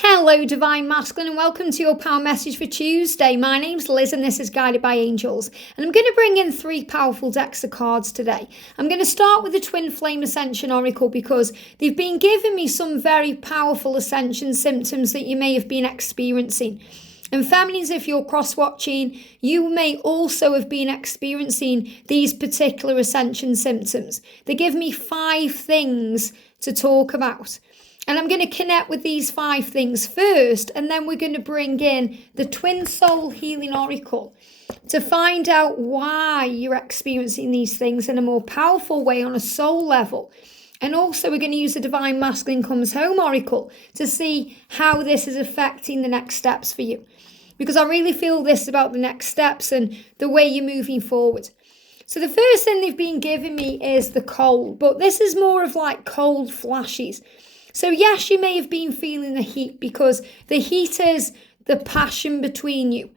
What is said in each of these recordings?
Hello, Divine Masculine, and welcome to your Power Message for Tuesday. My name's Liz, and this is Guided by Angels. And I'm going to bring in 3 powerful decks of cards today. I'm going to start with the Twin Flame Ascension Oracle because they've been giving me some very powerful Ascension symptoms that you may have been experiencing. And feminines, if you're cross-watching, you may also have been experiencing these particular Ascension symptoms. They give me 5 things to talk about. And I'm going to connect with these 5 things first, and then we're going to bring in the Twin Soul Healing Oracle to find out why you're experiencing these things in a more powerful way on a soul level. And also we're going to use the Divine Masculine Comes Home Oracle to see how this is affecting the next steps for you. Because I really feel this is about the next steps and the way you're moving forward. So the first thing they've been giving me is the cold, but this is more of like cold flashes. So yes, you may have been feeling the heat because the heat is the passion between you,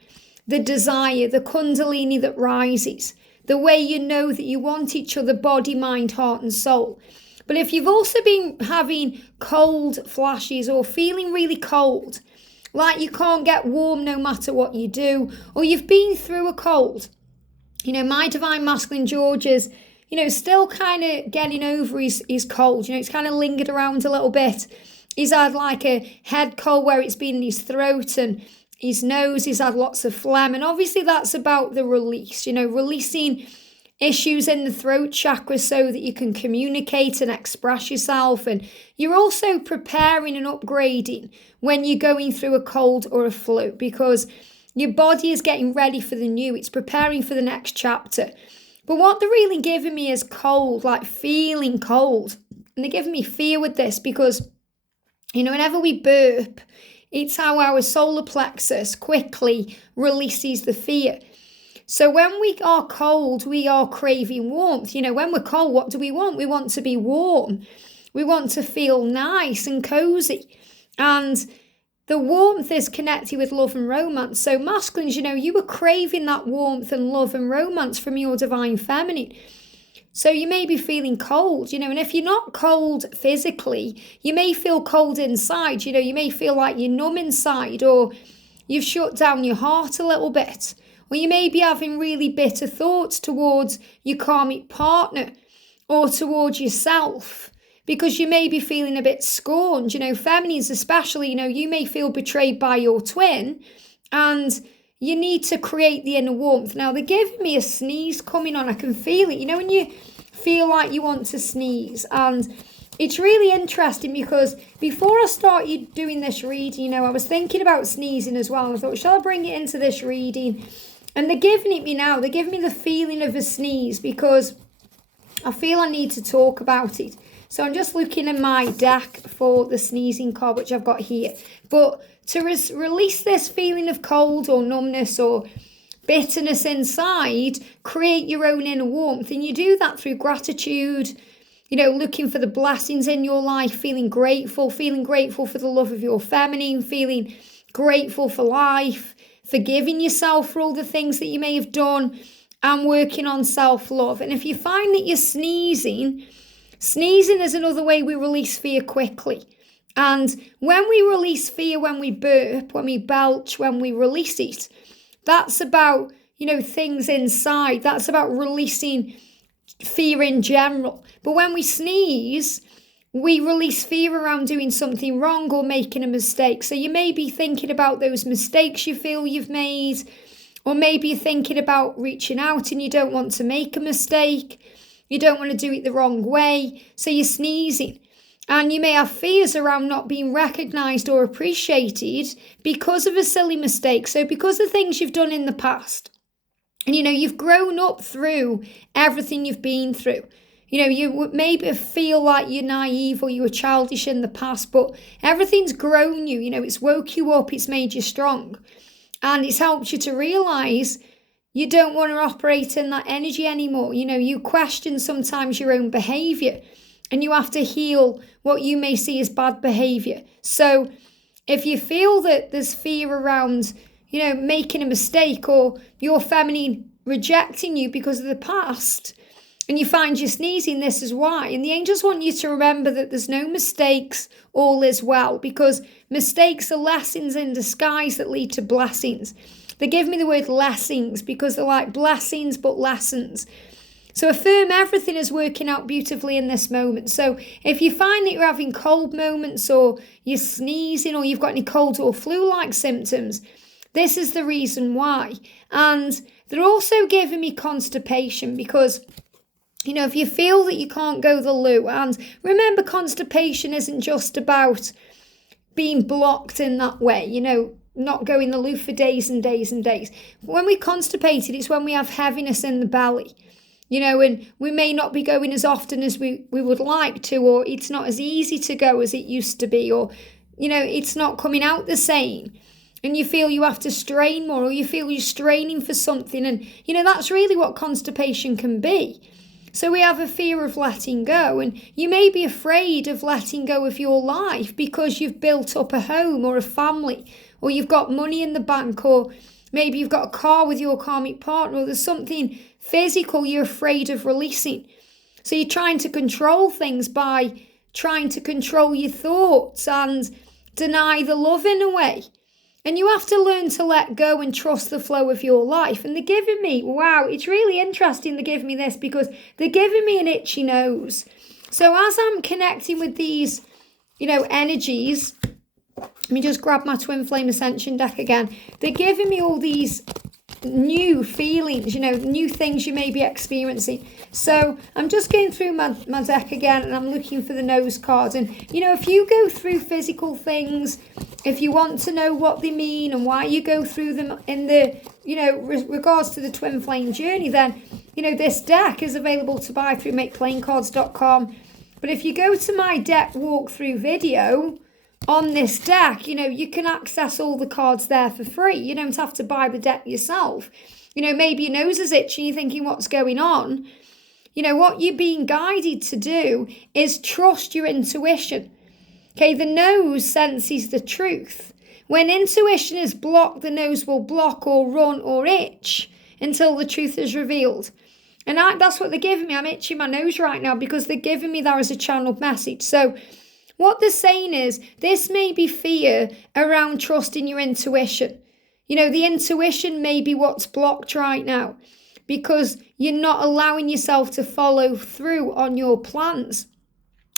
the desire, the kundalini that rises, the way you know that you want each other, body, mind, heart and soul. But if you've also been having cold flashes or feeling really cold, like you can't get warm no matter what you do, or you've been through a cold, my Divine Masculine George is still kind of getting over his cold. It's kind of lingered around a little bit. He's had like a head cold where it's been in his throat and his nose. He's had lots of phlegm. And obviously that's about the release, releasing issues in the throat chakra so that you can communicate and express yourself. And you're also preparing and upgrading when you're going through a cold or a flu because your body is getting ready for the new. It's preparing for the next chapter. But what they're really giving me is cold, like feeling cold. And they're giving me fear with this because, whenever we burp, it's how our solar plexus quickly releases the fear. So when we are cold, we are craving warmth. When we're cold, what do we want? We want to be warm. We want to feel nice and cozy. And the warmth is connected with love and romance. So masculines, you were craving that warmth and love and romance from your divine feminine. So you may be feeling cold, and if you're not cold physically, you may feel cold inside. You may feel like you're numb inside or you've shut down your heart a little bit. Or you may be having really bitter thoughts towards your karmic partner or towards yourself. Because you may be feeling a bit scorned, feminines especially, you may feel betrayed by your twin and you need to create the inner warmth. Now they're giving me a sneeze coming on. I can feel it, when you feel like you want to sneeze. And it's really interesting because before I started doing this reading, I was thinking about sneezing as well. And I thought, shall I bring it into this reading? And they're giving it me now. They're giving me the feeling of a sneeze because I feel I need to talk about it. So I'm just looking in my deck for the sneezing card, which I've got here. But to release this feeling of cold or numbness or bitterness inside, create your own inner warmth. And you do that through gratitude, looking for the blessings in your life, feeling grateful for the love of your feminine, feeling grateful for life, forgiving yourself for all the things that you may have done, and working on self-love. And if you find that you're sneezing is another way we release fear quickly. And when we release fear, when we burp, when we belch, when we release it, that's about, things inside. That's about releasing fear in general. But when we sneeze, we release fear around doing something wrong or making a mistake. So you may be thinking about those mistakes you feel you've made, or maybe you're thinking about reaching out and you don't want to make a mistake. You don't want to do it the wrong way, so you're sneezing. And you may have fears around not being recognised or appreciated because of a silly mistake. So because of things you've done in the past. And, you've grown up through everything you've been through. You maybe feel like you're naive or you were childish in the past, but everything's grown you. It's woke you up, it's made you strong. And it's helped you to realise you don't want to operate in that energy anymore. You question sometimes your own behaviour and you have to heal what you may see as bad behaviour. So if you feel that there's fear around, making a mistake or your feminine rejecting you because of the past, and you find you're sneezing, this is why. And the angels want you to remember that there's no mistakes, all is well, because mistakes are lessons in disguise that lead to blessings. They give me the word lessons because they're like blessings but lessons. So affirm everything is working out beautifully in this moment. So if you find that you're having cold moments or you're sneezing or you've got any cold or flu-like symptoms, this is the reason why. And they're also giving me constipation because, you know, if you feel that you can't go the loo, and remember, constipation isn't just about being blocked in that way, you know, not going the loo for days and days and days. When we're constipated, it's when we have heaviness in the belly, you know, and we may not be going as often as we would like to, or it's not as easy to go as it used to be, or, you know, it's not coming out the same. And you feel you have to strain more, or you feel you're straining for something. And, you know, that's really what constipation can be. So we have a fear of letting go, and you may be afraid of letting go of your life because you've built up a home or a family, or you've got money in the bank, or maybe you've got a car with your karmic partner, or there's something physical you're afraid of releasing. So you're trying to control things by trying to control your thoughts and deny the love in a way. And you have to learn to let go and trust the flow of your life. And they're giving me, wow, it's really interesting they're giving me this because they're giving me an itchy nose. So as I'm connecting with these, you know, energies, let me just grab my Twin Flame Ascension deck again. They're giving me all these new feelings, you know, new things you may be experiencing. So I'm just going through my deck again, and I'm looking for the nose card. And, you know, if you go through physical things, if you want to know what they mean and why you go through them in the, you know, regards to the Twin Flame journey, then, you know, this deck is available to buy through makeplayingcards.com. But if you go to my deck walkthrough video on this deck, you know, you can access all the cards there for free. You don't have to buy the deck yourself. You know, maybe your nose is itching, you're thinking, what's going on? You know, what you're being guided to do is trust your intuition. Okay, the nose senses the truth. When intuition is blocked, the nose will block or run or itch until the truth is revealed. And that's what they're giving me. I'm itching my nose right now because they're giving me that as a channeled message. So what they're saying is this may be fear around trusting your intuition. You know, the intuition may be what's blocked right now because you're not allowing yourself to follow through on your plans.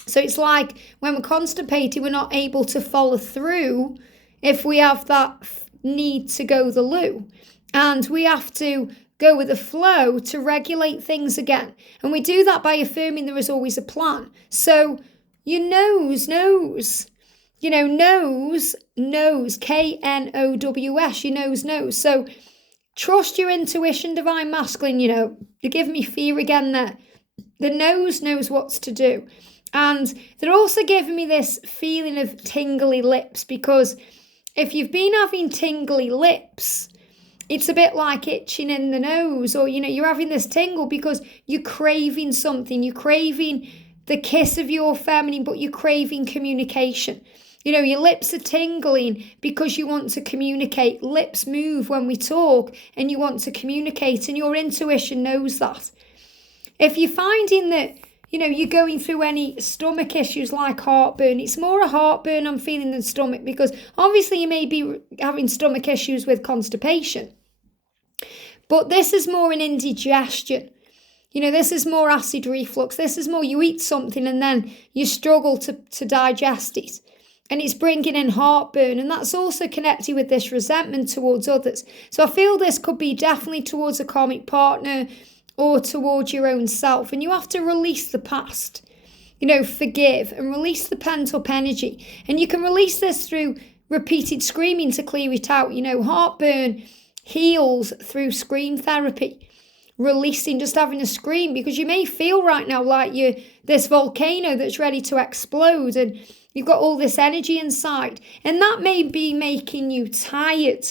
So it's like when we're constipated, we're not able to follow through if we have that need to go the loo. And we have to go with the flow to regulate things again. And we do that by affirming there is always a plan. So your nose knows, you know, knows, K-N-O-W-S, your nose knows. So trust your intuition, Divine Masculine, you know, they're giving me fear again there. The nose knows what's to do. And they're also giving me this feeling of tingly lips because if you've been having tingly lips, it's a bit like itching in the nose, or, you know, you're having this tingle because you're craving something, you're craving the kiss of your feminine, but you're craving communication. You know, your lips are tingling because you want to communicate. Lips move when we talk and you want to communicate, and your intuition knows that. If you're finding that, you know, you're going through any stomach issues like heartburn, it's more a heartburn I'm feeling than stomach, because obviously you may be having stomach issues with constipation. But this is more an indigestion. You know, this is more acid reflux. This is more you eat something and then you struggle to digest it. And it's bringing in heartburn. And that's also connected with this resentment towards others. So I feel this could be definitely towards a karmic partner or towards your own self. And you have to release the past. You know, forgive and release the pent-up energy. And you can release this through repeated screaming to clear it out. You know, heartburn heals through scream therapy. Releasing, just having a scream, because you may feel right now like you're this volcano that's ready to explode and you've got all this energy inside, and that may be making you tired,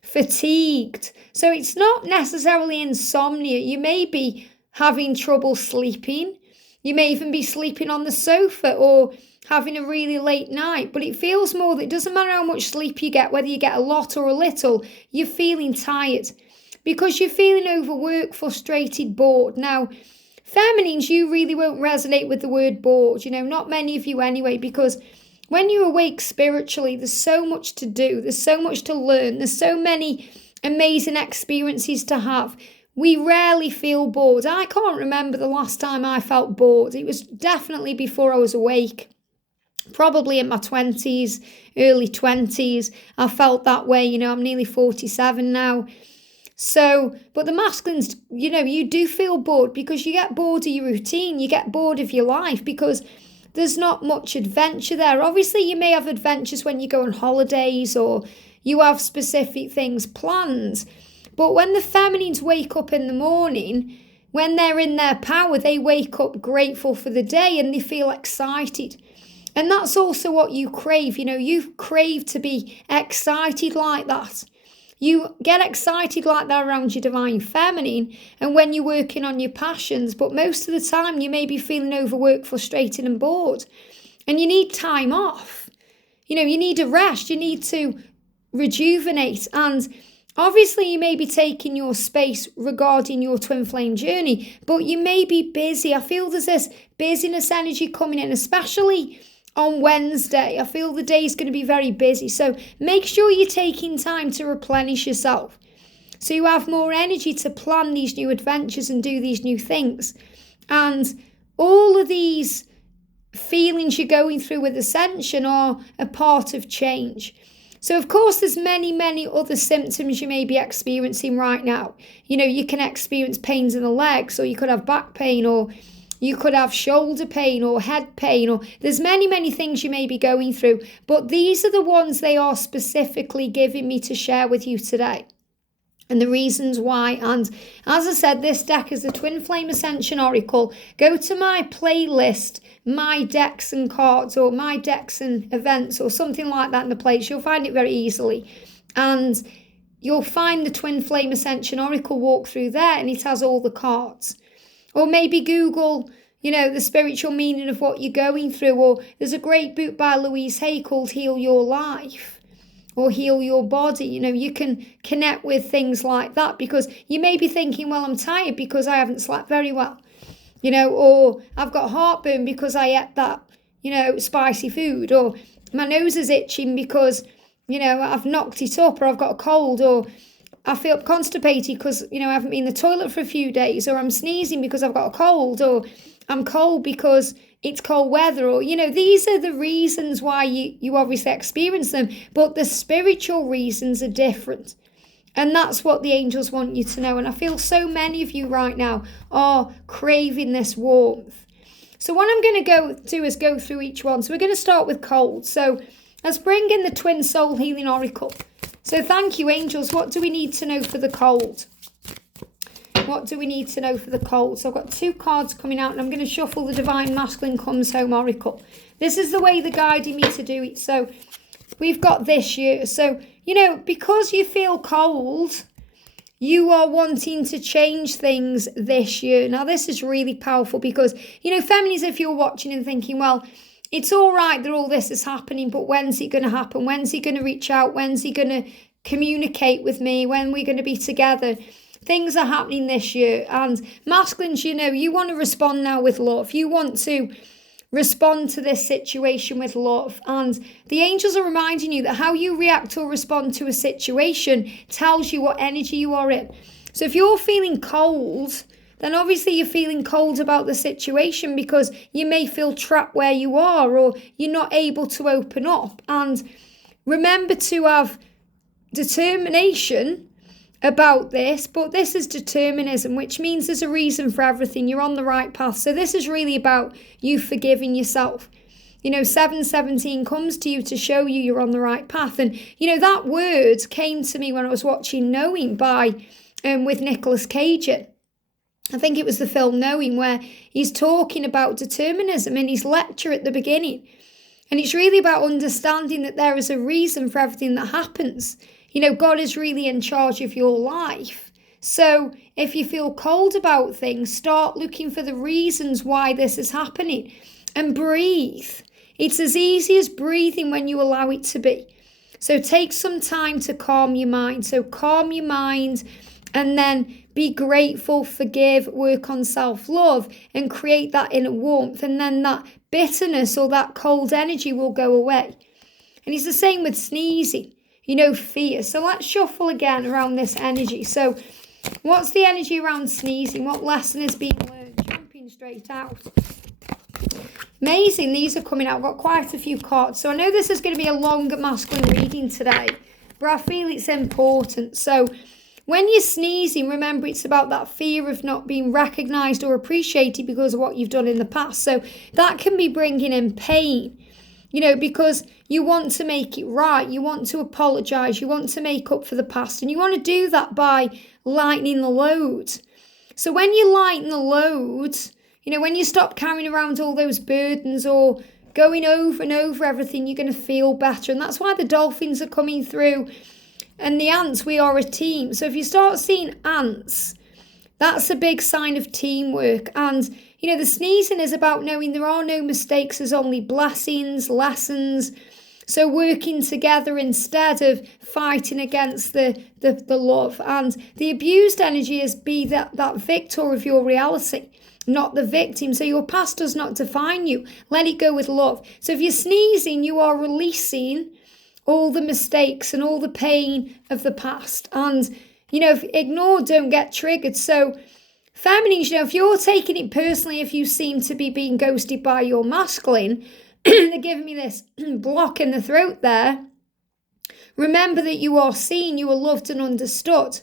fatigued. So it's not necessarily insomnia. You may be having trouble sleeping. You may even be sleeping on the sofa or having a really late night, but it feels more that it doesn't matter how much sleep you get, whether you get a lot or a little, you're feeling tired. Because you're feeling overworked, frustrated, bored. Now, feminines, you really won't resonate with the word bored, not many of you anyway, because when you awake spiritually, there's so much to do, there's so much to learn, there's so many amazing experiences to have. We rarely feel bored. I can't remember the last time I felt bored. It was definitely before I was awake. Probably in my 20s, early 20s, I felt that way. I'm nearly 47 now. So, but the masculines, you do feel bored because you get bored of your routine, you get bored of your life because there's not much adventure there. Obviously, you may have adventures when you go on holidays or you have specific things planned. But when the feminines wake up in the morning, when they're in their power, they wake up grateful for the day and they feel excited. And that's also what you crave. You crave to be excited like that. You get excited like that around your divine feminine and when you're working on your passions. But most of the time, you may be feeling overworked, frustrated and bored. And you need time off. You need a rest. You need to rejuvenate. And obviously, you may be taking your space regarding your twin flame journey, but you may be busy. I feel there's this busyness energy coming in, especially on Wednesday. I feel the day is going to be very busy. So make sure you're taking time to replenish yourself so you have more energy to plan these new adventures and do these new things. And all of these feelings you're going through with Ascension are a part of change. So, of course, there's many other symptoms you may be experiencing right now. You can experience pains in the legs, or you could have back pain, or you could have shoulder pain or head pain, or there's many things you may be going through. But these are the ones they are specifically giving me to share with you today. And the reasons why. And as I said, this deck is the Twin Flame Ascension Oracle. Go to my playlist, My Decks and Cards, or My Decks and Events, or something like that in the playlist. You'll find it very easily. And you'll find the Twin Flame Ascension Oracle walkthrough there, and it has all the cards. Or maybe Google, the spiritual meaning of what you're going through. Or there's a great book by Louise Hay called Heal Your Life or Heal Your Body. You can connect with things like that because you may be thinking, well, I'm tired because I haven't slept very well. Or I've got heartburn because I ate that, spicy food. Or my nose is itching because, I've knocked it up, or I've got a cold, or I feel constipated because, I haven't been in the toilet for a few days, or I'm sneezing because I've got a cold, or I'm cold because it's cold weather, or, these are the reasons why you obviously experience them, but the spiritual reasons are different. And that's what the angels want you to know. And I feel so many of you right now are craving this warmth. So what I'm going to do is go through each one. So we're going to start with cold. So let's bring in the Twin Soul Healing Oracle. So thank you, angels. What do we need to know for the cold? What do we need to know for the cold? So I've got 2 cards coming out, and I'm going to shuffle the Divine Masculine Comes Home Oracle. This is the way they're guiding me to do it. So we've got this year. So, because you feel cold, you are wanting to change things this year. Now, this is really powerful because, feminists, if you're watching and thinking, well, it's all right that all this is happening, but when's it going to happen? When's he going to reach out? When's he going to communicate with me? When we're going to be together? Things are happening this year. And masculines, you want to respond now with love. You want to respond to this situation with love. And the angels are reminding you that how you react or respond to a situation tells you what energy you are in. So if you're feeling cold, then obviously you're feeling cold about the situation because you may feel trapped where you are, or you're not able to open up. And remember to have determination about this, but this is determinism, which means there's a reason for everything. You're on the right path. So this is really about you forgiving yourself. 717 comes to you to show you you're on the right path. And, that word came to me when I was watching Knowing with Nicolas Cage. I think it was the film Knowing, where he's talking about determinism in his lecture at the beginning. And it's really about understanding that there is a reason for everything that happens. God is really in charge of your life. So if you feel cold about things, start looking for the reasons why this is happening and breathe. It's as easy as breathing when you allow it to be. So take some time to calm your mind. So calm your mind and then be grateful, forgive, work on self-love, and create that inner warmth. And then that bitterness or that cold energy will go away. And it's the same with sneezing, fear. So let's shuffle again around this energy. So what's the energy around sneezing? What lesson is being learned? Jumping straight out. Amazing, these are coming out. I've got quite a few cards. So I know this is going to be a longer masculine reading today, but I feel it's important. So when you're sneezing, remember it's about that fear of not being recognised or appreciated because of what you've done in the past. So that can be bringing in pain, because you want to make it right. You want to apologise. You want to make up for the past. And you want to do that by lightening the load. So when you lighten the load, when you stop carrying around all those burdens or going over and over everything, you're going to feel better. And that's why the dolphins are coming through. And the ants, we are a team. So if you start seeing ants, that's a big sign of teamwork. And, the sneezing is about knowing there are no mistakes, there's only blessings, lessons. So working together instead of fighting against the love. And the abused energy is be that victor of your reality, not the victim. So your past does not define you. Let it go with love. So if you're sneezing, you are releasing all the mistakes and all the pain of the past. And, if ignore, don't get triggered. So feminines, if you're taking it personally, if you seem to be being ghosted by your masculine, they're giving me this block in the throat there. Remember that you are seen, you are loved and understood.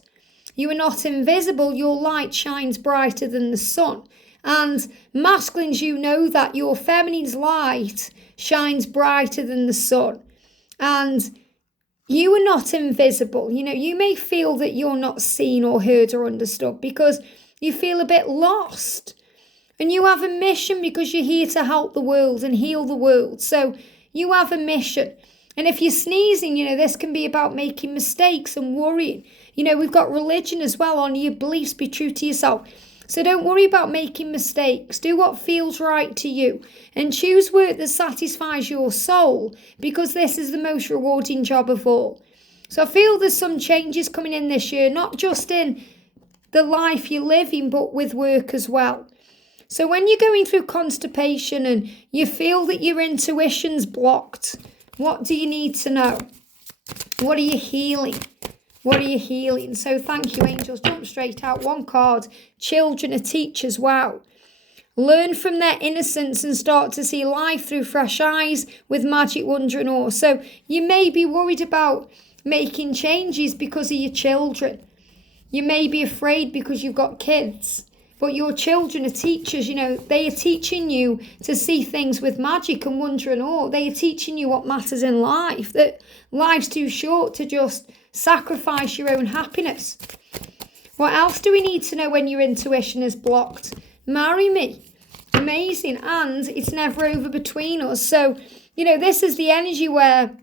You are not invisible, your light shines brighter than the sun. And masculines, you know that your feminine's light shines brighter than the sun. And you are not invisible. You may feel that you're not seen or heard or understood because you feel a bit lost. And you have a mission because you're here to help the world and heal the world. So you have a mission. And if you're sneezing, this can be about making mistakes and worrying. We've got religion as well. On your beliefs, be true to yourself. So don't worry about making mistakes. Do what feels right to you. And choose work that satisfies your soul, because this is the most rewarding job of all. So I feel there's some changes coming in this year, not just in the life you're living, but with work as well. So when you're going through constipation and you feel that your intuition's blocked, what do you need to know? What are you healing? What are you healing? So thank you, angels. Jump straight out. One card. Children are teachers. Wow. Learn from their innocence and start to see life through fresh eyes with magic, wonder and awe. So you may be worried about making changes because of your children. You may be afraid because you've got kids. But your children are teachers, they are teaching you to see things with magic and wonder and awe. They are teaching you what matters in life, that life's too short to just sacrifice your own happiness. What else do we need to know when your intuition is blocked? Marry me. Amazing. And it's never over between us. So, this is the energy where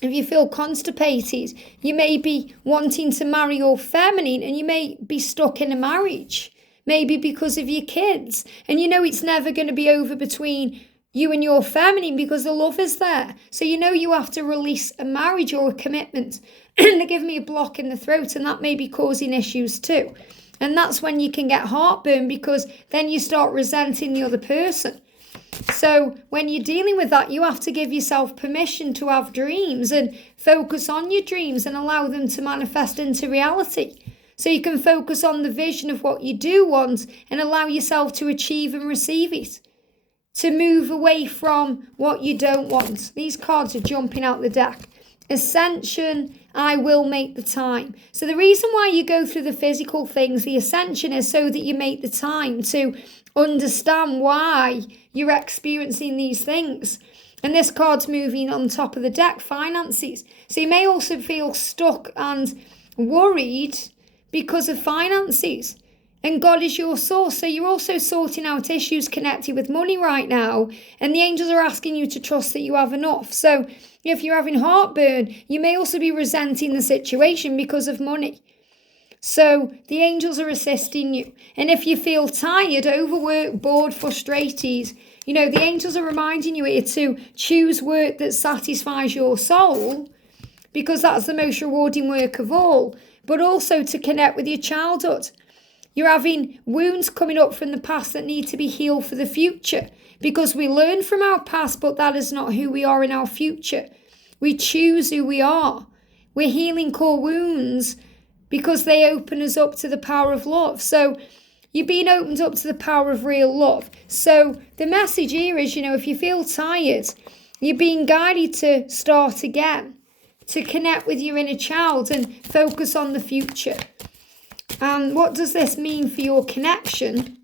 if you feel constipated, you may be wanting to marry your feminine and you may be stuck in a marriage. Maybe because of your kids. And it's never going to be over between you and your feminine because the love is there. So you have to release a marriage or a commitment. And they give me a block in the throat, and that may be causing issues too. And that's when you can get heartburn, because then you start resenting the other person. So when you're dealing with that, you have to give yourself permission to have dreams and focus on your dreams and allow them to manifest into reality. So you can focus on the vision of what you do want and allow yourself to achieve and receive it. To move away from what you don't want. These cards are jumping out the deck. Ascension, I will make the time. So the reason why you go through the physical things, the ascension, is so that you make the time to understand why you're experiencing these things. And this card's moving on top of the deck, finances. So you may also feel stuck and worried because of finances. And God is your source. So you're also sorting out issues connected with money right now. And the angels are asking you to trust that you have enough. So if you're having heartburn, you may also be resenting the situation because of money. So the angels are assisting you. And if you feel tired, overworked, bored, frustrated, the angels are reminding you here to choose work that satisfies your soul, because that's the most rewarding work of all. but also to connect with your childhood. You're having wounds coming up from the past that need to be healed for the future, because we learn from our past, but that is not who we are in our future. We choose who we are. We're healing core wounds because they open us up to the power of love. So you're being opened up to the power of real love. So the message here is, if you feel tired, you're being guided to start again, to connect with your inner child and focus on the future. And what does this mean for your connection?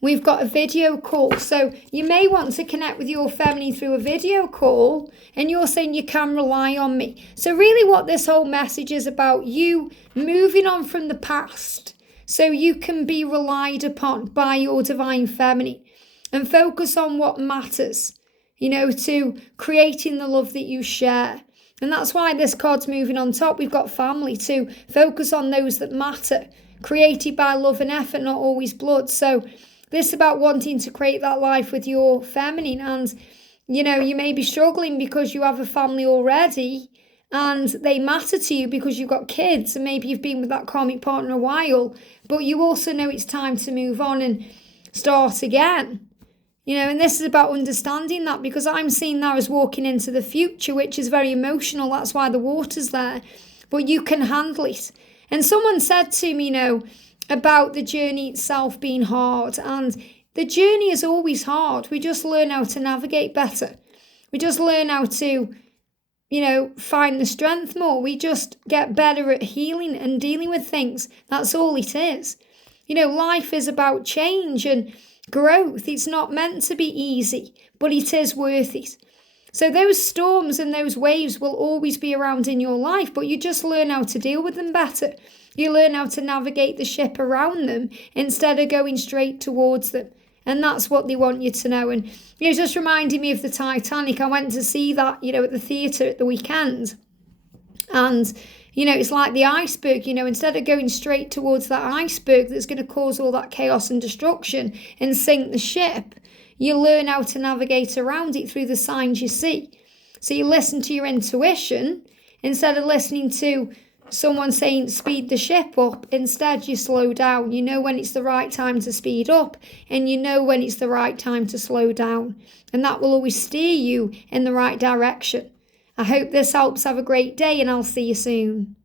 We've got a video call. So you may want to connect with your family through a video call, and you're saying you can rely on me. So really what this whole message is about, you moving on from the past so you can be relied upon by your divine feminine and focus on what matters, to creating the love that you share. And that's why this card's moving on top. We've got family, to focus on those that matter, created by love and effort, not always blood. So this is about wanting to create that life with your feminine. And, you may be struggling because you have a family already and they matter to you because you've got kids and maybe you've been with that karmic partner a while, but you also know it's time to move on and start again. And this is about understanding that, because I'm seeing that as walking into the future, which is very emotional. That's why the water's there. But you can handle it. And someone said to me, about the journey itself being hard. And the journey is always hard. We just learn how to navigate better. We just learn how to, find the strength more. We just get better at healing and dealing with things. That's all it is. Life is about change and growth. It's not meant to be easy, but it is worth it. So those storms and those waves will always be around in your life, but you just learn how to deal with them better. You learn how to navigate the ship around them instead of going straight towards them. And that's what they want you to know. And it's just reminding me of the Titanic. I went to see that, at the theatre at the weekend. And it's like the iceberg, instead of going straight towards that iceberg that's going to cause all that chaos and destruction and sink the ship, you learn how to navigate around it through the signs you see. So you listen to your intuition instead of listening to someone saying speed the ship up. Instead, you slow down. You know when it's the right time to speed up, and you know when it's the right time to slow down. And that will always steer you in the right direction. I hope this helps. Have a great day, and I'll see you soon.